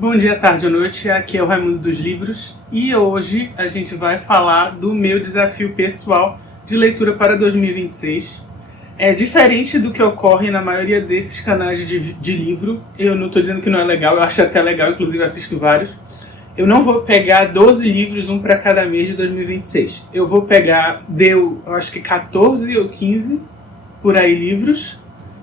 Bom dia, tarde ou noite, aqui é o Raimundo dos Livros e hoje a gente vai falar do meu desafio pessoal de leitura para 2026. É diferente do que ocorre na maioria desses canais de livro. Eu não estou dizendo que não é legal, eu acho até legal, inclusive assisto vários. Eu não vou pegar 12 livros, um para cada mês de 2026. Eu vou pegar, eu acho que 14 ou 15 por aí livros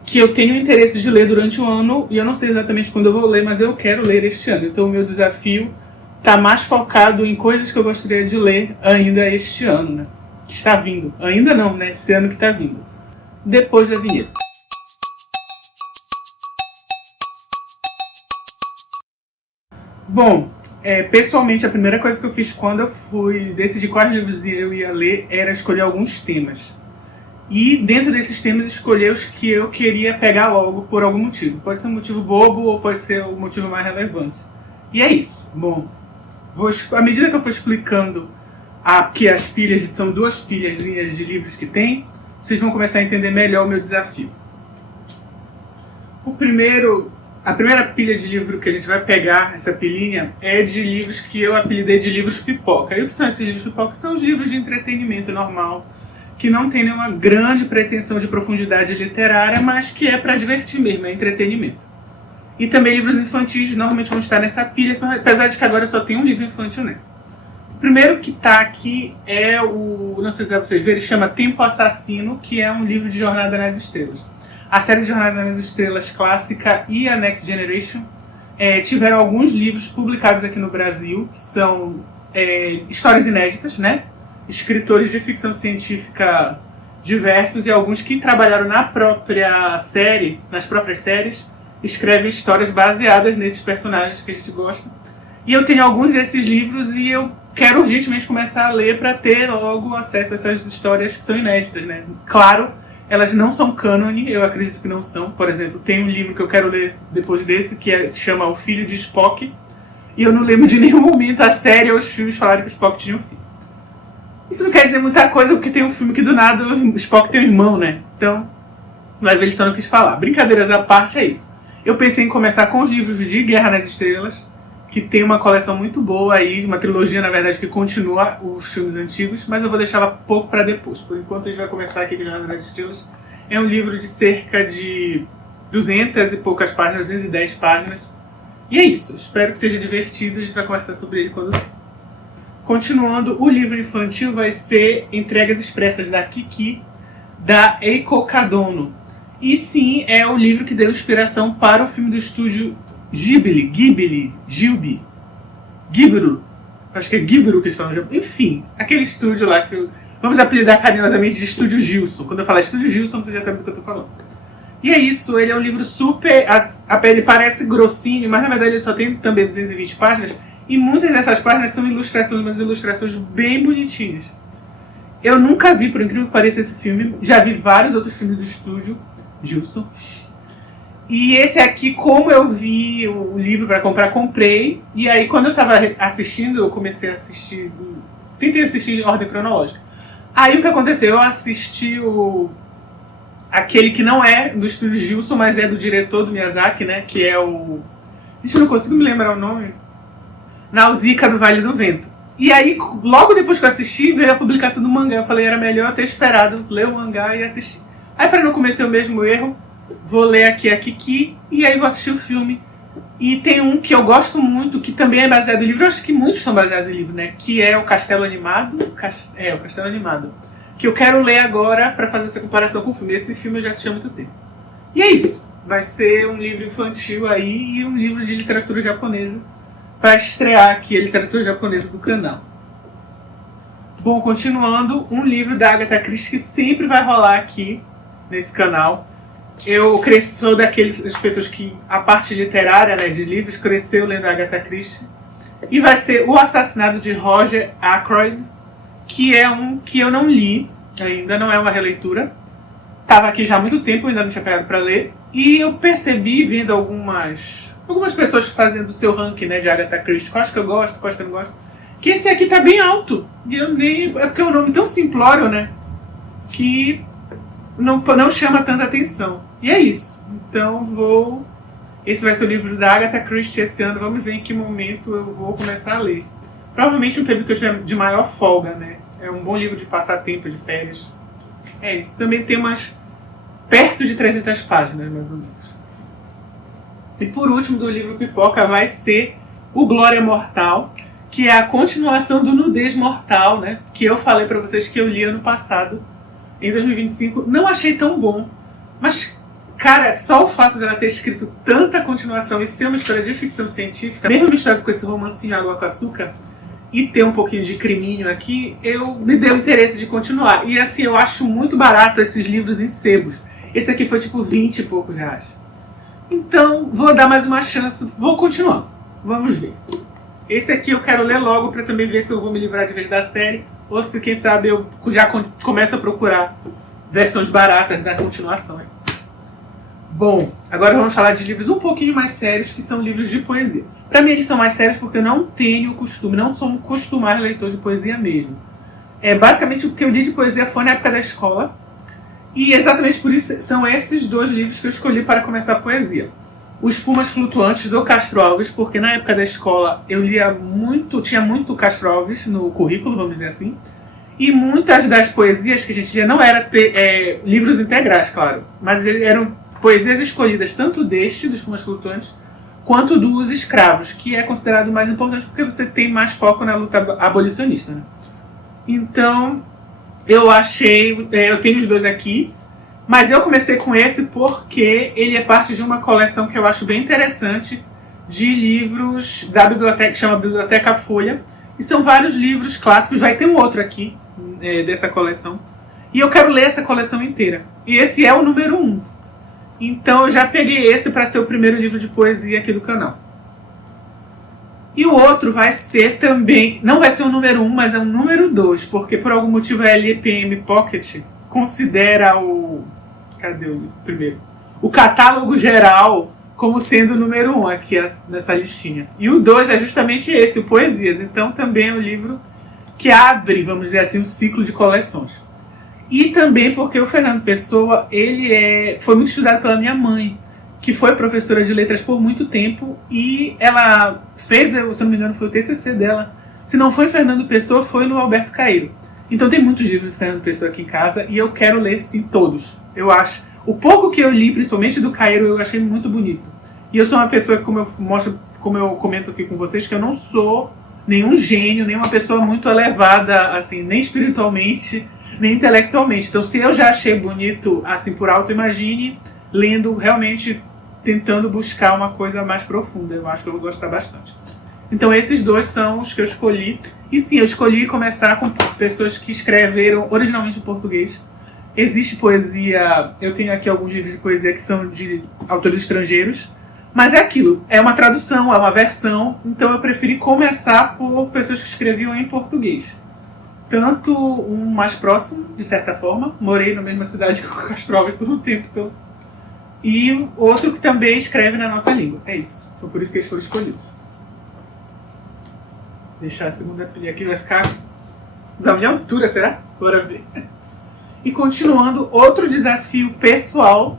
que eu tenho interesse de ler durante o ano e eu não sei exatamente quando eu vou ler, mas eu quero ler este ano. Então o meu desafio está mais focado em coisas que eu gostaria de ler ainda este ano, né? Que está vindo. Ainda não, né? Esse ano que está vindo. Depois da vinheta. Bom, pessoalmente a primeira coisa que eu fiz quando eu fui decidir quais livros eu ia ler era escolher alguns temas. E dentro desses temas escolher os que eu queria pegar logo por algum motivo. Pode ser um motivo bobo ou pode ser um motivo mais relevante. E é isso. Bom, à medida que eu for explicando que as pilhas são duas pilhazinhas de livros que tem, vocês vão começar a entender melhor o meu desafio. A primeira pilha de livro que a gente vai pegar, essa pilhinha, é de livros que eu apelidei de livros pipoca. E o que são esses livros pipoca? São os livros de entretenimento normal, que não tem nenhuma grande pretensão de profundidade literária, mas que é para divertir mesmo, é entretenimento. E também livros infantis normalmente vão estar nessa pilha, apesar de que agora só tem um livro infantil nessa. O primeiro que está aqui é não sei se é para vocês verem, chama Tempo Assassino, que é um livro de Jornada nas Estrelas. A série de Jornada nas Estrelas clássica e a Next Generation tiveram alguns livros publicados aqui no Brasil, que são histórias inéditas, né? Escritores de ficção científica diversos e alguns que trabalharam na própria série, nas próprias séries, escrevem histórias baseadas nesses personagens que a gente gosta. E eu tenho alguns desses livros e eu quero urgentemente começar a ler para ter logo acesso a essas histórias que são inéditas, né? Claro, elas não são cânone, eu acredito que não são. Por exemplo, tem um livro que eu quero ler depois desse, que se chama O Filho de Spock, e eu não lembro de nenhum momento a série ou os filmes falarem que o Spock tinha um filho. Isso não quer dizer muita coisa, porque tem um filme que do nada o Spock tem um irmão, né? Então, vai ver, ele só não quis falar. Brincadeiras à parte, é isso. Eu pensei em começar com os livros de Guerra nas Estrelas, que tem uma coleção muito boa aí, uma trilogia, na verdade, que continua os filmes antigos, mas eu vou deixar ela pouco para depois. Por enquanto, a gente vai começar aqui com Guerra nas Estrelas. É um livro de cerca de 200 e poucas páginas, 210 páginas. E é isso. Espero que seja divertido. A gente vai conversar sobre ele quando... Continuando, o livro infantil vai ser Entregas Expressas da Kiki, da Eiko Kadono. E sim, é o livro que deu inspiração para o filme do estúdio Ghibli, acho que é Ghibli que eles falam. Enfim, aquele estúdio lá que vamos apelidar carinhosamente de Estúdio Gilson. Quando eu falar Estúdio Gilson, você já sabe do que eu estou falando. E é isso, ele é um livro super... A pele parece grossinho, mas na verdade ele só tem também 220 páginas. E muitas dessas páginas são ilustrações, mas ilustrações bem bonitinhas. Eu nunca vi, por incrível que pareça, esse filme. Já vi vários outros filmes do estúdio Gilson. E esse aqui, como eu vi o livro para comprar, comprei. E aí, quando eu estava assistindo, eu comecei a assistir... Tentei assistir em ordem cronológica. Aí, o que aconteceu? Eu assisti aquele que não é do estúdio Gilson, mas é do diretor do Miyazaki, né? Que é o... Gente, eu não consigo me lembrar o nome. Nausicaa do Vale do Vento. E aí, logo depois que eu assisti, veio a publicação do mangá. Eu falei, era melhor ter esperado ler o mangá e assistir. Aí, para não cometer o mesmo erro, vou ler aqui a Kiki e aí vou assistir o filme. E tem um que eu gosto muito, que também é baseado em livro. Eu acho que muitos são baseados em livro, né? Que é o Castelo Animado. O Castelo Animado. Que eu quero ler agora para fazer essa comparação com o filme. Esse filme eu já assisti há muito tempo. E é isso. Vai ser um livro infantil aí e um livro de literatura japonesa para estrear aqui a literatura japonesa do canal. Bom, continuando, um livro da Agatha Christie que sempre vai rolar aqui nesse canal. Eu sou das pessoas que a parte literária, né, de livros cresceu lendo a Agatha Christie. E vai ser O Assassinato de Roger Ackroyd, que é um que eu não li ainda, não é uma releitura. Estava aqui já há muito tempo, ainda não tinha pegado para ler. E eu percebi, vendo algumas pessoas fazendo o seu ranking, né, de Agatha Christie, quais que eu gosto, quais que eu não gosto, que esse aqui tá bem alto. E é porque é um nome tão simplório, né, que não chama tanta atenção. E é isso. Então vou Esse vai ser o livro da Agatha Christie esse ano. Vamos ver em que momento eu vou começar a ler. Provavelmente um período que eu tiver de maior folga, né? É um bom livro de passatempo, de férias. É isso. Também tem umas perto de 300 páginas, mais ou menos. E por último, do livro Pipoca vai ser o Glória Mortal, que é a continuação do Nudez Mortal, né? Que eu falei pra vocês que eu li ano passado, em 2025. Não achei tão bom, mas, cara, só o fato dela ter escrito tanta continuação e ser uma história de ficção científica, mesmo misturado com esse romancinho Água com Açúcar, e ter um pouquinho de criminho aqui, me deu interesse de continuar. E assim, eu acho muito barato esses livros em sebos. Esse aqui foi tipo 20 e poucos reais. Então, vou dar mais uma chance, vou continuando. Vamos ver. Esse aqui eu quero ler logo para também ver se eu vou me livrar de vez da série, ou se, quem sabe, eu já começo a procurar versões baratas da continuação. Bom, agora vamos falar de livros um pouquinho mais sérios, que são livros de poesia. Para mim eles são mais sérios porque eu não tenho costume, não sou um costumado leitor de poesia mesmo. Basicamente o que eu li de poesia foi na época da escola, e exatamente por isso são esses dois livros que eu escolhi para começar a poesia. O Espumas Flutuantes, do Castro Alves, porque na época da escola eu tinha muito Castro Alves no currículo, vamos dizer assim, e muitas das poesias que a gente lia não eram livros integrais, claro, mas eram poesias escolhidas tanto dos Espumas Flutuantes, quanto dos escravos, que é considerado mais importante porque você tem mais foco na luta abolicionista, né? Então, eu tenho os dois aqui, mas eu comecei com esse porque ele é parte de uma coleção que eu acho bem interessante de livros da biblioteca, que chama Biblioteca Folha, e são vários livros clássicos, vai ter um outro aqui dessa coleção, e eu quero ler essa coleção inteira, e esse é o número 1. Então eu já peguei esse para ser o primeiro livro de poesia aqui do canal. E o outro vai ser também, não vai ser o número 1, mas é o número 2, porque por algum motivo a LPM Pocket considera cadê o primeiro? O catálogo geral como sendo o número 1 aqui nessa listinha. E o 2 é justamente esse, o Poesias. Então também é um livro que abre, vamos dizer assim, um ciclo de coleções. E também porque o Fernando Pessoa, ele foi muito estudado pela minha mãe, que foi professora de letras por muito tempo, e ela fez, se eu não me engano, foi o TCC dela. Se não foi Fernando Pessoa, foi no Alberto Caeiro. Então tem muitos livros de Fernando Pessoa aqui em casa, e eu quero ler, sim, todos. Eu acho. O pouco que eu li, principalmente do Caeiro, eu achei muito bonito. E eu sou uma pessoa, como eu comento aqui com vocês, que eu não sou nenhum gênio, nem uma pessoa muito elevada, assim, nem espiritualmente, nem intelectualmente. Então, se eu já achei bonito, assim, por alto, imagine lendo, realmente tentando buscar uma coisa mais profunda. Eu acho que eu vou gostar bastante. Então, esses dois são os que eu escolhi. E sim, eu escolhi começar com pessoas que escreveram originalmente em português. Existe poesia, eu tenho aqui alguns livros de poesia que são de autores estrangeiros, mas é aquilo, é uma tradução, é uma versão, então eu preferi começar por pessoas que escreviam em português. Tanto um mais próximo, de certa forma, morei na mesma cidade que o Castro Alves por um tempo, então, e outro que também escreve na nossa língua. É isso, foi por isso que eles foram escolhidos. Deixar a segunda pilha aqui, vai ficar da minha altura, será? Bora ver. E continuando, outro desafio pessoal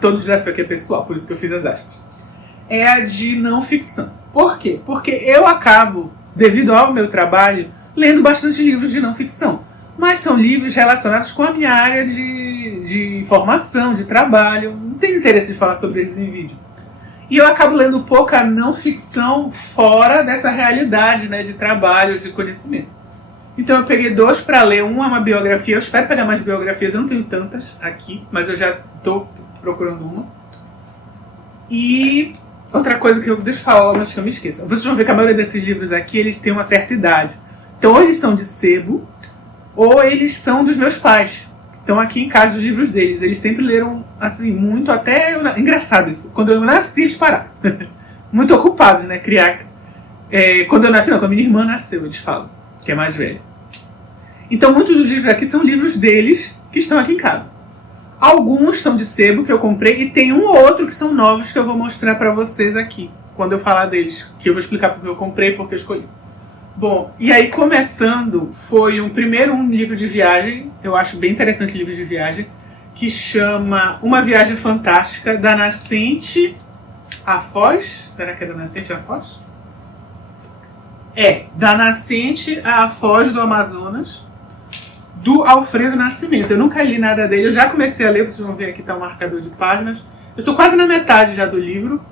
todo desafio aqui é pessoal, por isso que eu fiz as aspas. É a de não ficção. Por quê? Porque eu acabo, devido ao meu trabalho, lendo bastante livros de não ficção. Mas são livros relacionados com a minha área de formação, de trabalho. Não tenho interesse de falar sobre eles em vídeo. E eu acabo lendo pouca não ficção fora dessa realidade, né, de trabalho, de conhecimento. Então eu peguei dois para ler. Um é uma biografia, eu espero pegar mais biografias, eu não tenho tantas aqui, mas eu já estou procurando uma. E outra coisa que deixa eu falar antes que eu me esqueça. Vocês vão ver que a maioria desses livros aqui, eles têm uma certa idade. Então ou eles são de sebo, ou eles são dos meus pais. Estão aqui em casa os livros deles. Eles sempre leram, assim, muito, até... Engraçado isso. Quando eu nasci, eles pararam. Muito ocupados, né? Quando eu nasci, não, quando a minha irmã nasceu, eles falam, que é mais velha. Então muitos dos livros aqui são livros deles que estão aqui em casa. Alguns são de sebo que eu comprei e tem um ou outro que são novos que eu vou mostrar para vocês aqui, quando eu falar deles, que eu vou explicar porque eu comprei e porque eu escolhi. Bom, e aí começando, foi um livro de viagem, eu acho bem interessante livros de viagem, que chama Uma Viagem Fantástica, da Nascente à Foz. Será que é da Nascente à Foz? Da Nascente à Foz do Amazonas, do Alfredo Nascimento. Eu nunca li nada dele, eu já comecei a ler, vocês vão ver aqui, tá um marcador de páginas. Eu tô quase na metade já do livro.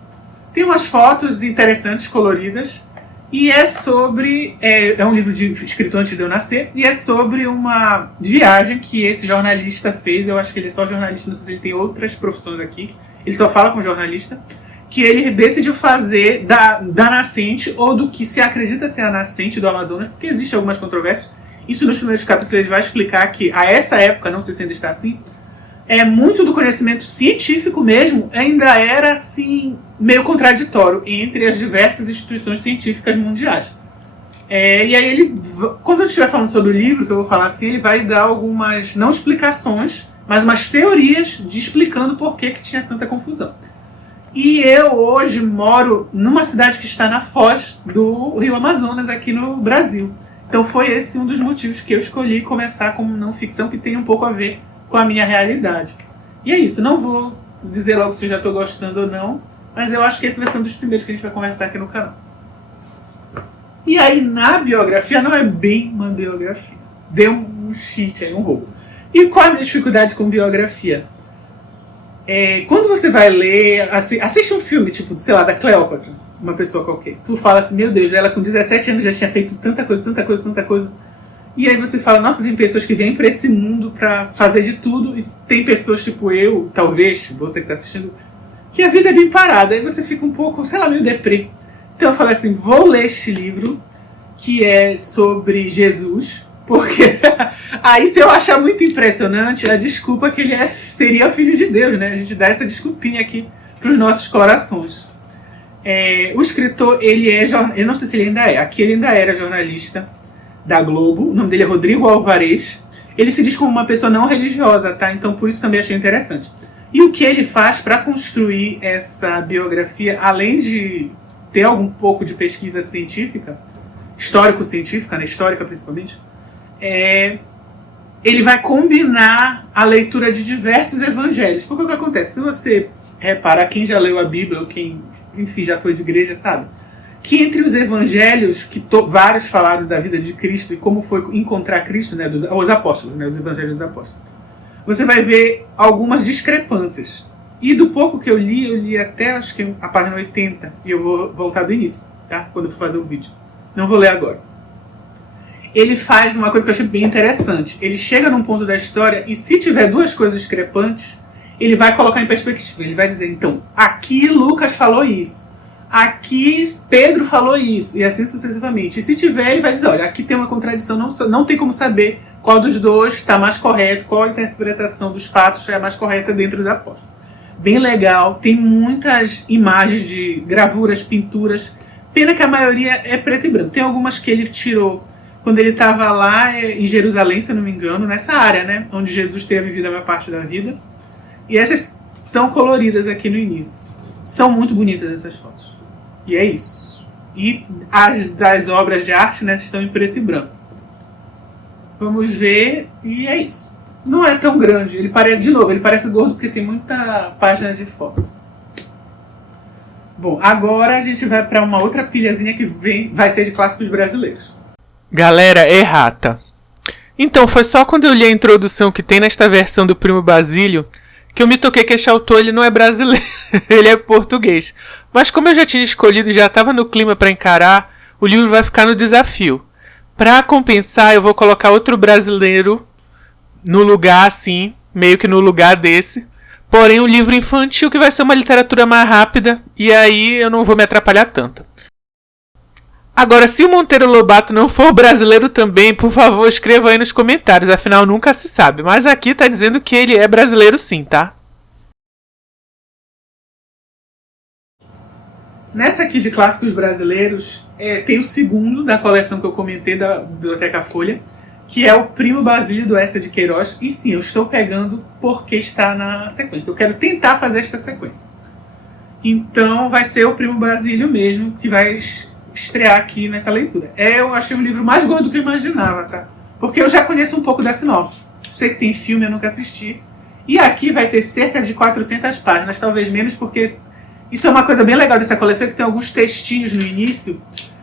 Tem umas fotos interessantes, coloridas. E é sobre... É um livro escrito antes de eu nascer. E é sobre uma viagem que esse jornalista fez. Eu acho que ele é só jornalista, não sei se ele tem outras profissões aqui. Ele só fala com jornalista. Que ele decidiu fazer da nascente, ou do que se acredita ser a nascente do Amazonas, porque existem algumas controvérsias. Isso nos primeiros capítulos ele vai explicar que a essa época, não sei se ainda está assim, muito do conhecimento científico mesmo ainda era assim meio contraditório entre as diversas instituições científicas mundiais. E aí ele, quando eu estiver falando sobre o livro, que eu vou falar assim, ele vai dar algumas, não explicações, mas umas teorias explicando por que tinha tanta confusão. E eu hoje moro numa cidade que está na foz do Rio Amazonas, aqui no Brasil. Então foi esse um dos motivos que eu escolhi começar como não ficção, que tem um pouco a ver com a minha realidade. E é isso, não vou dizer logo se eu já estou gostando ou não, mas eu acho que esse vai ser um dos primeiros que a gente vai conversar aqui no canal. E aí, na biografia, não é bem uma biografia. Deu um cheat aí, um roubo. E qual é a minha dificuldade com biografia? Quando você vai ler, assiste um filme, tipo, sei lá, da Cleópatra, uma pessoa qualquer. Tu fala assim, meu Deus, ela com 17 anos já tinha feito tanta coisa, tanta coisa, tanta coisa. E aí você fala, nossa, tem pessoas que vêm pra esse mundo pra fazer de tudo. E tem pessoas tipo eu, talvez, você que tá assistindo, que a vida é bem parada. Aí você fica um pouco, sei lá, meio deprê. Então eu falei assim, vou ler este livro, que é sobre Jesus. Porque aí se eu achar muito impressionante, a desculpa que ele seria filho de Deus, né? A gente dá essa desculpinha aqui pros nossos corações. O escritor, eu não sei se ele ainda é, aqui ele ainda era jornalista da Globo, o nome dele é Rodrigo Alvarez. Ele se diz como uma pessoa não religiosa, tá? Então por isso também achei interessante. E o que ele faz para construir essa biografia, além de ter algum pouco de pesquisa científica, histórico-científica, né? Histórica principalmente, ele vai combinar a leitura de diversos evangelhos. Porque o que acontece? Se você repara, quem já leu a Bíblia, ou quem, enfim, já foi de igreja, sabe? Que entre os evangelhos, que vários falaram da vida de Cristo e como foi encontrar Cristo, né, os apóstolos, né, os evangelhos dos apóstolos, você vai ver algumas discrepâncias. E do pouco que eu li até acho que a página 80, e eu vou voltar do início, tá? Quando eu for fazer o vídeo. Não vou ler agora. Ele faz uma coisa que eu achei bem interessante. Ele chega num ponto da história e se tiver duas coisas discrepantes, ele vai colocar em perspectiva. Ele vai dizer, então, aqui Lucas falou isso. Aqui Pedro falou isso, e assim sucessivamente. E se tiver, ele vai dizer, olha, aqui tem uma contradição, não tem como saber qual dos dois está mais correto, qual a interpretação dos fatos é a mais correta dentro dos apóstolos. Bem legal, tem muitas imagens de gravuras, pinturas. Pena que a maioria é preto e branco. Tem algumas que ele tirou quando ele estava lá em Jerusalém, se eu não me engano, nessa área, né, onde Jesus teria vivido a maior parte da vida. E essas estão coloridas aqui no início. São muito bonitas essas fotos. E é isso. E as obras de arte, né, estão em preto e branco. Vamos ver. E é isso. Não é tão grande. Ele parece gordo porque tem muita página de foto. Bom, agora a gente vai para uma outra pilhazinha que vai ser de clássicos brasileiros. Galera, errata. Então, foi só quando eu li a introdução que tem nesta versão do Primo Basílio que eu me toquei que este autor ele não é brasileiro, ele é português. Mas como eu já tinha escolhido e já estava no clima para encarar, o livro vai ficar no desafio. Para compensar, eu vou colocar outro brasileiro no lugar assim, meio que no lugar desse. Porém, um livro infantil que vai ser uma literatura mais rápida e aí eu não vou me atrapalhar tanto. Agora, se o Monteiro Lobato não for brasileiro também, por favor, escreva aí nos comentários, afinal nunca se sabe. Mas aqui tá dizendo que ele é brasileiro sim, tá? Nessa aqui de clássicos brasileiros, tem o segundo da coleção que eu comentei da Biblioteca Folha, que é o Primo Basílio do Eça de Queiroz. E sim, eu estou pegando porque está na sequência. Eu quero tentar fazer esta sequência. Então vai ser o Primo Basílio mesmo que vai estrear aqui nessa leitura. Eu achei um livro mais gordo do que eu imaginava, tá? Porque eu já conheço um pouco da sinopse. Sei que tem filme, eu nunca assisti. E aqui vai ter cerca de 400 páginas, talvez menos, porque isso é uma coisa bem legal dessa coleção, que tem alguns textinhos no início,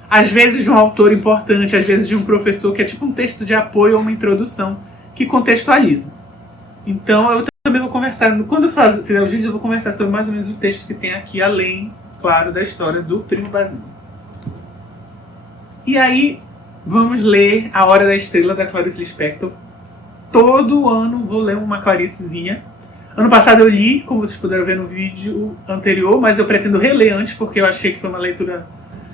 às vezes de um autor importante, às vezes de um professor, que é tipo um texto de apoio ou uma introdução, que contextualiza. Então eu também vou conversar, quando eu fizer os vídeos, eu vou conversar sobre mais ou menos o texto que tem aqui, além, claro, da história do Primo Basílio. E aí, vamos ler A Hora da Estrela, da Clarice Lispector. Todo ano vou ler uma Claricezinha. Ano passado eu li, como vocês puderam ver no vídeo anterior, mas eu pretendo reler antes, porque eu achei que foi uma leitura,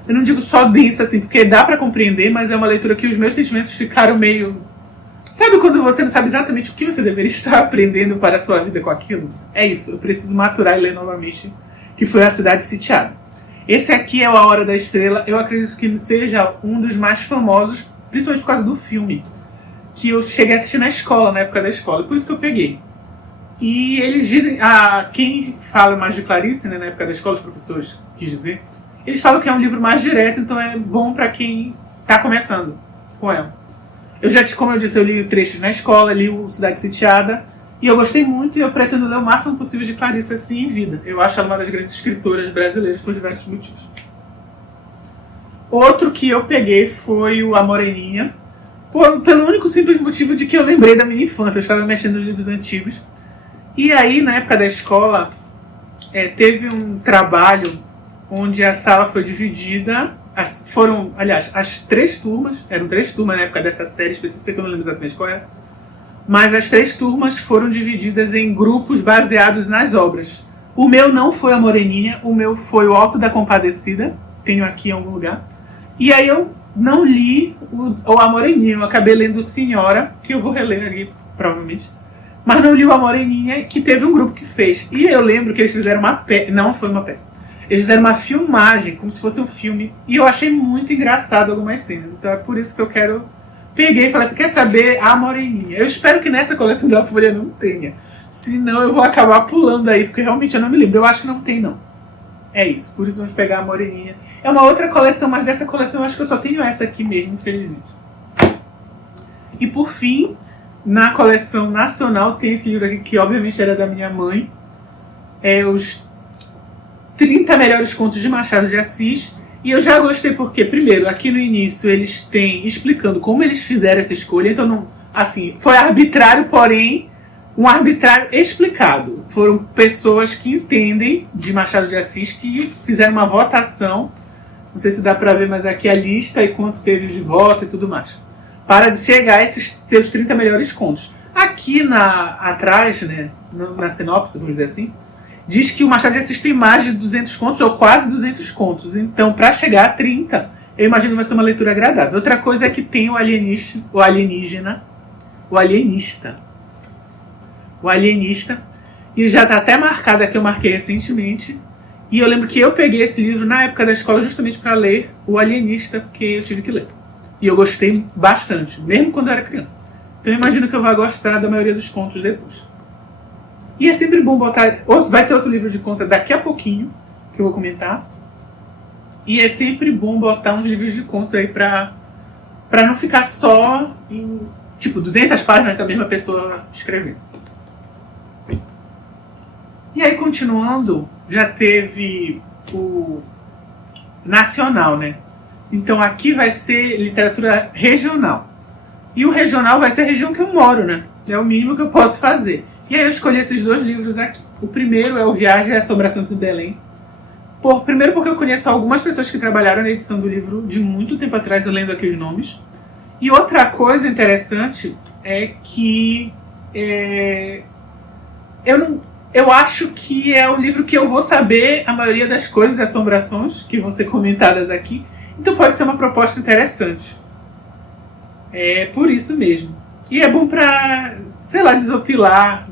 eu não digo só densa assim, porque dá pra compreender, mas é uma leitura que os meus sentimentos ficaram meio... Sabe quando você não sabe exatamente o que você deveria estar aprendendo para a sua vida com aquilo? É isso, eu preciso maturar e ler novamente, que foi A Cidade Sitiada. Esse aqui é o A Hora da Estrela, eu acredito que seja um dos mais famosos, principalmente por causa do filme, que eu cheguei a assistir na escola, na época da escola, por isso que eu peguei. E eles dizem, quem fala mais de Clarice, né, na época da escola, os professores quis dizer, eles falam que é um livro mais direto, então é bom para quem está começando com ela. Como eu disse, eu li trechos na escola, li o Cidade Sitiada, e eu gostei muito e eu pretendo ler o máximo possível de Clarice assim em vida. Eu acho ela uma das grandes escritoras brasileiras por diversos motivos. Outro que eu peguei foi o A Moreninha, pelo único simples motivo de que eu lembrei da minha infância. Eu estava mexendo nos livros antigos. E aí, na época da escola, teve um trabalho onde a sala foi dividida. Foram, aliás, as 3 turmas. Eram 3 turmas na época dessa série específica, que eu não lembro exatamente qual era. Mas as 3 turmas foram divididas em grupos baseados nas obras. O meu não foi A Moreninha, o meu foi o Alto da Compadecida. Tenho aqui em algum lugar. E aí eu não li o A Moreninha, eu acabei lendo Senhora, que eu vou reler aqui, provavelmente. Mas não li o A Moreninha, que teve um grupo que fez. E eu lembro que eles fizeram uma peça. Não foi uma peça. Eles fizeram uma filmagem, como se fosse um filme. E eu achei muito engraçado algumas cenas. Então é por isso que eu quero... Peguei e falei assim, quer saber? A Moreninha. Eu espero que nessa coleção da Folha não tenha. Senão eu vou acabar pulando aí, porque realmente eu não me lembro. Eu acho que não tem, não. É isso, por isso vamos pegar A Moreninha. É uma outra coleção, mas dessa coleção eu acho que eu só tenho essa aqui mesmo, infelizmente. E por fim, na coleção nacional tem esse livro aqui, que obviamente era da minha mãe. É os 30 melhores contos de Machado de Assis. E eu já gostei porque, primeiro, aqui no início eles têm explicando como eles fizeram essa escolha. Então, não, assim, foi arbitrário, porém, um arbitrário explicado. Foram pessoas que entendem de Machado de Assis que fizeram uma votação. Não sei se dá pra ver, mas aqui a lista e quanto teve de voto e tudo mais. Para chegar a esses seus 30 melhores contos. Aqui atrás, né, na sinopse, vamos dizer assim, diz que o Machado de Assis tem mais de 200 contos, ou quase 200 contos. Então, para chegar a 30, eu imagino que vai ser uma leitura agradável. Outra coisa é que tem o alienista, e já está até marcado aqui, eu marquei recentemente. E eu lembro que eu peguei esse livro na época da escola justamente para ler o Alienista, porque eu tive que ler. E eu gostei bastante, mesmo quando eu era criança. Então eu imagino que eu vou gostar da maioria dos contos depois. E é sempre bom botar... Vai ter outro livro de conta daqui a pouquinho, que eu vou comentar. E é sempre bom botar uns livros de contos aí pra não ficar só em, 200 páginas da mesma pessoa escrevendo. E aí, continuando, já teve o nacional, né? Então aqui vai ser literatura regional. E o regional vai ser a região que eu moro, né? É o mínimo que eu posso fazer. E aí eu escolhi esses 2 livros aqui. O primeiro é o Viagem às Assombrações de Belém. Primeiro porque eu conheço algumas pessoas que trabalharam na edição do livro de muito tempo atrás, eu lendo aqui os nomes. E outra coisa interessante é que eu acho que é o livro que eu vou saber a maioria das coisas e assombrações que vão ser comentadas aqui. Então pode ser uma proposta interessante. É por isso mesmo. E é bom pra, sei lá, desopilar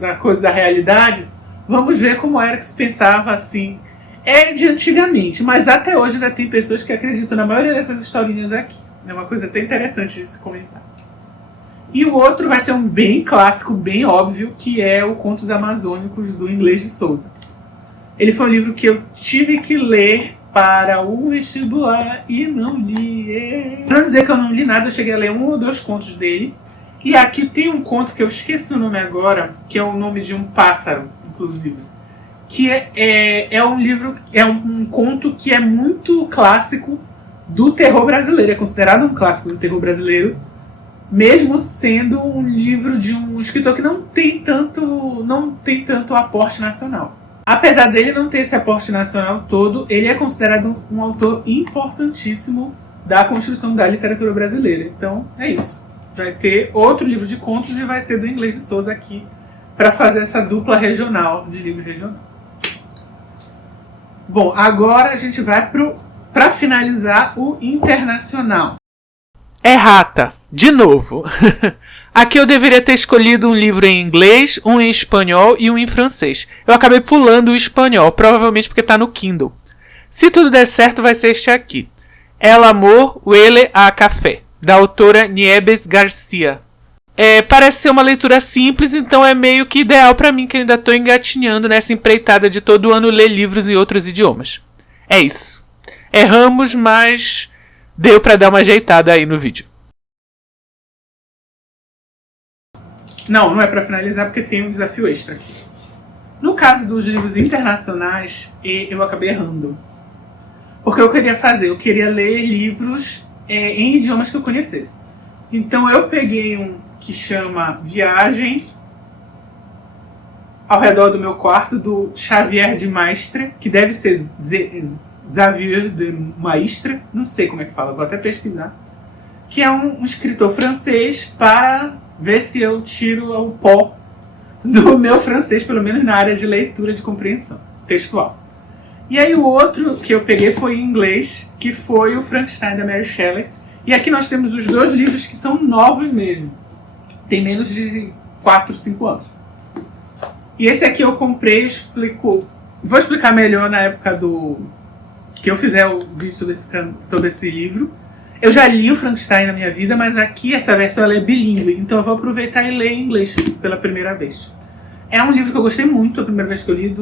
da coisa da realidade. Vamos ver como era que se pensava assim. É de antigamente, mas até hoje ainda tem pessoas que acreditam na maioria dessas historinhas aqui. É uma coisa até interessante de se comentar. E o outro vai ser um bem clássico, bem óbvio, que é o Contos Amazônicos, do Inglês de Souza. Ele foi um livro que eu tive que ler para o vestibular e não li. Pra não dizer que eu não li nada, eu cheguei a ler 1 ou 2 contos dele. E aqui tem um conto que eu esqueci o nome agora, que é o nome de um pássaro, inclusive. Que é um livro, é um conto que é muito clássico do terror brasileiro. É considerado um clássico do terror brasileiro, mesmo sendo um livro de um escritor que não tem tanto aporte nacional. Apesar dele não ter esse aporte nacional todo, ele é considerado um autor importantíssimo da construção da literatura brasileira. Então, é isso. Vai ter outro livro de contos e vai ser do Inglês de Souza aqui para fazer essa dupla regional de livro regional. Bom, agora a gente vai para finalizar o internacional. Errata, de novo. Aqui eu deveria ter escolhido um livro em inglês, um em espanhol e um em francês. Eu acabei pulando o espanhol, provavelmente porque está no Kindle. Se tudo der certo, vai ser este aqui. El amor huele a café, da autora Nieves Garcia. Parece ser uma leitura simples, então é meio que ideal para mim, que eu ainda estou engatinhando nessa empreitada de todo ano ler livros em outros idiomas. É isso. Erramos, mas deu para dar uma ajeitada aí no vídeo. Não é para finalizar porque tem um desafio extra aqui. No caso dos livros internacionais, eu acabei errando. Porque eu queria ler livros em idiomas que eu conhecesse. Então eu peguei um que chama Viagem ao Redor do Meu Quarto, do Xavier de Maistre, que deve ser Xavier de Maistre, não sei como é que fala, vou até pesquisar. Que é um escritor francês, para ver se eu tiro o pó do meu francês, pelo menos na área de leitura de compreensão textual. E aí o outro que eu peguei foi em inglês, que foi o Frankenstein, da Mary Shelley. E aqui nós temos os dois livros que são novos mesmo. Tem menos de 4, 5 anos. E esse aqui eu comprei, vou explicar melhor na época que eu fizer o vídeo sobre esse livro. Eu já li o Frankenstein na minha vida, mas aqui essa versão ela é bilíngue, então eu vou aproveitar e ler em inglês pela primeira vez. É um livro que eu gostei muito, a primeira vez que eu li,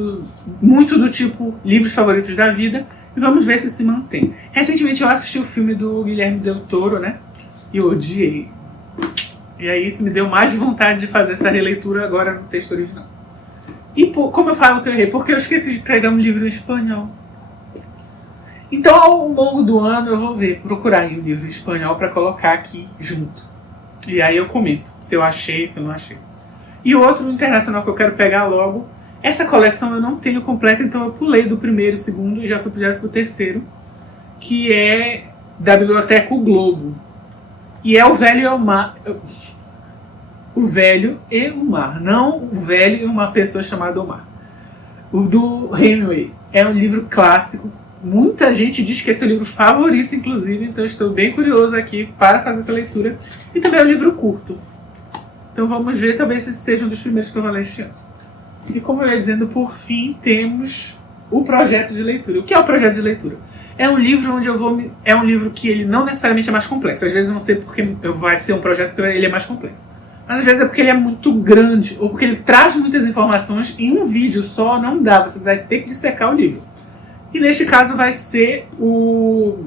muito do tipo livros favoritos da vida, e vamos ver se mantém. Recentemente eu assisti o filme do Guilherme Del Toro, né? E eu odiei. E aí isso me deu mais vontade de fazer essa releitura agora no texto original. E como eu falo que eu errei? Porque eu esqueci de pegar um livro em espanhol. Então, ao longo do ano, eu vou procurar um livro em espanhol para colocar aqui junto. E aí eu comento se eu achei, se eu não achei. E o outro internacional que eu quero pegar logo, essa coleção eu não tenho completa, então eu pulei do primeiro, segundo e já fui direto pro terceiro, que é da Biblioteca O Globo. E é O Velho e o Mar. O Velho e o Mar, não O Velho e uma pessoa chamada Omar. O do Hemingway. É um livro clássico. Muita gente diz que esse é o livro favorito, inclusive, então estou bem curioso aqui para fazer essa leitura. E também é um livro curto. Então vamos ver, talvez esse seja um dos primeiros que eu vou ler este ano. E como eu ia dizendo, por fim, temos o projeto de leitura. O que é o projeto de leitura? É um livro onde é um livro que ele não necessariamente é mais complexo. Às vezes eu não sei porque vai ser um projeto que ele é mais complexo. Mas às vezes é porque ele é muito grande, ou porque ele traz muitas informações em um vídeo só, não dá. Você vai ter que dissecar o livro. E neste caso vai ser o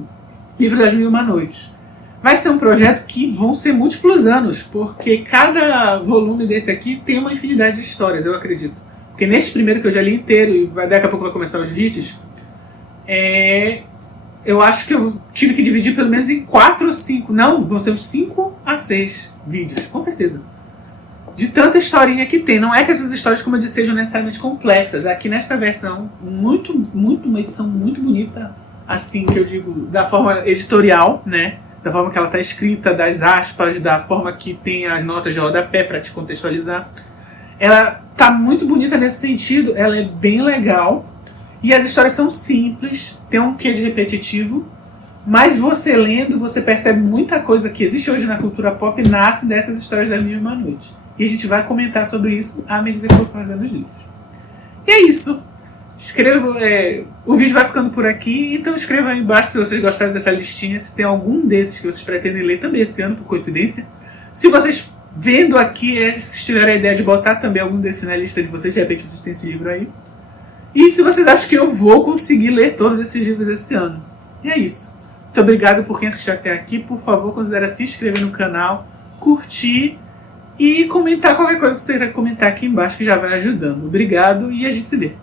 Livro das Mil e Uma Noites. Vai ser um projeto que vão ser múltiplos anos, porque cada volume desse aqui tem uma infinidade de histórias, eu acredito. Porque neste primeiro que eu já li inteiro, e daqui a pouco vai começar os vídeos, eu acho que eu tive que dividir pelo menos em 4 ou 5, não, vão ser uns 5 a 6 vídeos, com certeza. De tanta historinha que tem. Não é que essas histórias, como eu disse, sejam necessariamente complexas. Aqui nesta versão, uma edição muito bonita, assim que eu digo, da forma editorial, né? Da forma que ela está escrita, das aspas, da forma que tem as notas de rodapé para te contextualizar. Ela tá muito bonita nesse sentido, ela é bem legal. E as histórias são simples, tem um quê de repetitivo, mas você lendo, você percebe muita coisa que existe hoje na cultura pop e nasce dessas histórias da Mil e Uma Noite. E a gente vai comentar sobre isso à medida que eu for fazendo os livros. E é isso. O vídeo vai ficando por aqui, então escrevam aí embaixo se vocês gostaram dessa listinha, se tem algum desses que vocês pretendem ler também esse ano, por coincidência. Se vocês, vendo aqui, se tiverem a ideia de botar também algum desses na lista de vocês, de repente vocês têm esse livro aí. E se vocês acham que eu vou conseguir ler todos esses livros esse ano. E é isso. Muito obrigado por quem assistiu até aqui. Por favor, considere se inscrever no canal, curtir E comentar qualquer coisa que você queira comentar aqui embaixo, que já vai ajudando. Obrigado e a gente se vê.